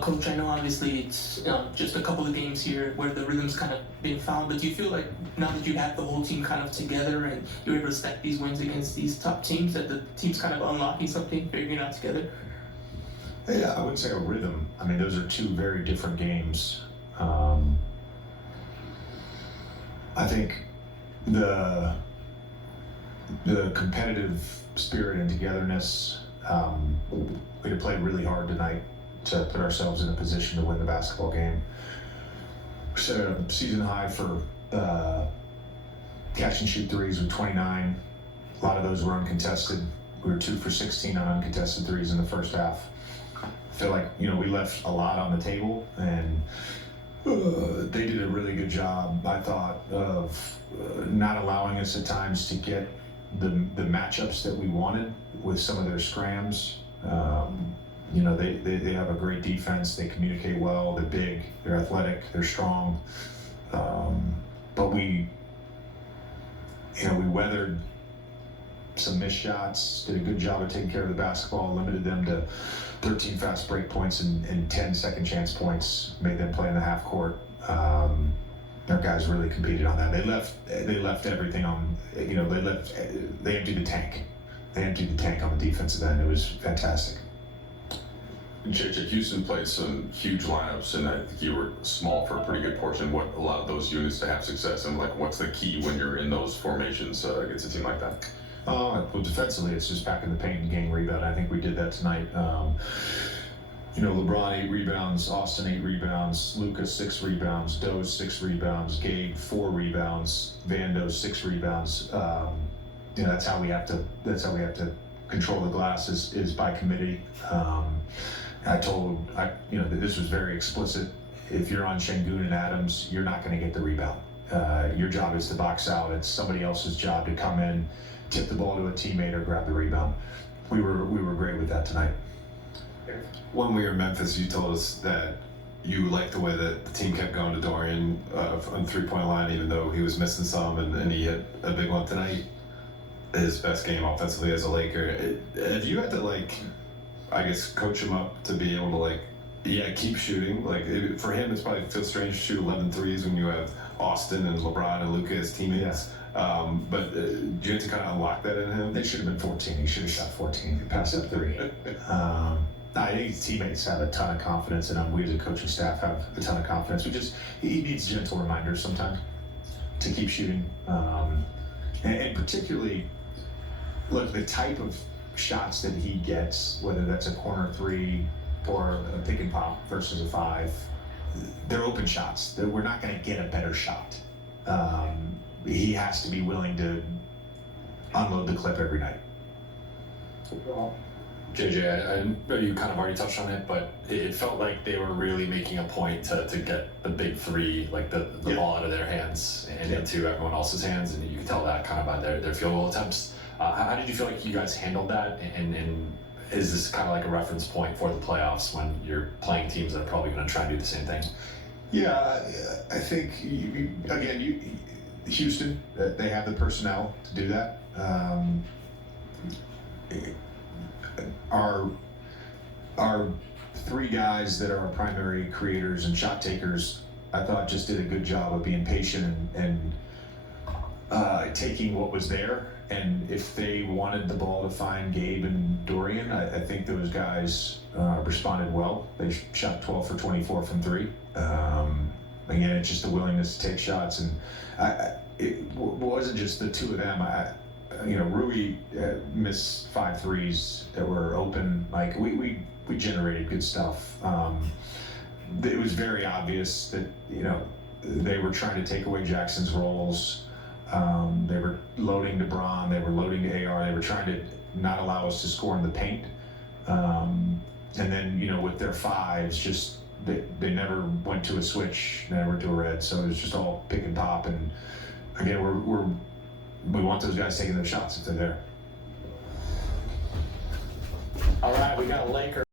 Coach, I know obviously it's just a couple of games here where the rhythm's kind of been found, but do you feel like now that you have the whole team kind of together and you're able to stack these wins against these top teams, that the team's kind of unlocking something, figuring out together? Yeah, I wouldn't say a rhythm. I mean, those are two very different games. I think the competitive spirit and togetherness, we had played really hard tonight to put ourselves in a position to win the basketball game. We set a season high for catch and shoot threes with 29. A lot of those were uncontested. We were 2 for 16 on uncontested threes in the first half. I feel like, we left a lot on the table, and they did a really good job, I thought, of not allowing us at times to get the matchups that we wanted with some of their scrams. They have a great defense. They communicate well. They're big. They're athletic. They're strong. But we weathered some missed shots. Did a good job of taking care of the basketball. Limited them to 13 fast break points and 10 second chance points. Made them play in the half court. Our guys really competed on that. They left everything on. They emptied the tank. They emptied the tank on the defensive end. It was fantastic. JJ, Houston played some huge lineups, and I think you were small for a pretty good portion. What allowed those units to have success, and what's the key when you're in those formations against a team like that? Well, defensively, it's just back in the paint and getting rebound. I think we did that tonight. LeBron 8 rebounds, Austin 8 rebounds, Luka 6 rebounds, Doe 6 rebounds, Gabe 4 rebounds, Vando 6 rebounds. That's how we have to control the glass is by committee. This was very explicit. If you're on Şengün and Adams, you're not going to get the rebound. Your job is to box out. It's somebody else's job to come in, tip the ball to a teammate, or grab the rebound. We were great with that tonight. When we were in Memphis, you told us that you liked the way that the team kept going to Dorian on three-point line, even though he was missing some, and he hit a big one tonight. His best game offensively as a Laker. Have you had to coach him up to be able to keep shooting? For him, it's probably feels strange to shoot 11 threes when you have Austin and LeBron and Luka as teammates. Yeah. But do you have to kind of unlock that in him? They should have been 14. He should have shot 14. He passed up 3. I think his teammates have a ton of confidence in him. We as a coaching staff have a ton of confidence. He needs gentle reminders sometimes to keep shooting. And particularly, look, the type of shots that he gets, whether that's a corner 3 or a pick and pop versus a 5, they're open shots. We're not going to get a better shot. He has to be willing to unload the clip every night. JJ, I know you kind of already touched on it, but it felt like they were really making a point to get the big 3, the ball out of their hands and into everyone else's hands, and you could tell that kind of by their field goal attempts. How did you feel like you guys handled that, and is this kind of like a reference point for the playoffs when you're playing teams that are probably going to try and do the same thing? Yeah, I think, Houston, they have the personnel to do that. Our 3 guys that are our primary creators and shot takers, I thought just did a good job of being patient and taking what was there. And if they wanted the ball to find Gabe and Dorian, I think those guys responded well. They shot 12 for 24 from 3. Again, it's just the willingness to take shots. And it wasn't just the 2 of them. Rui missed 5 threes that were open. We generated good stuff. It was very obvious that they were trying to take away Jackson's roles. They were loading DeBron. They were loading AR. They were trying to not allow us to score in the paint. And then with their 5s, they never went to a switch, never to a red. So it was just all pick and pop. And again, we want those guys taking their shots if they're there. All right, we got a Laker.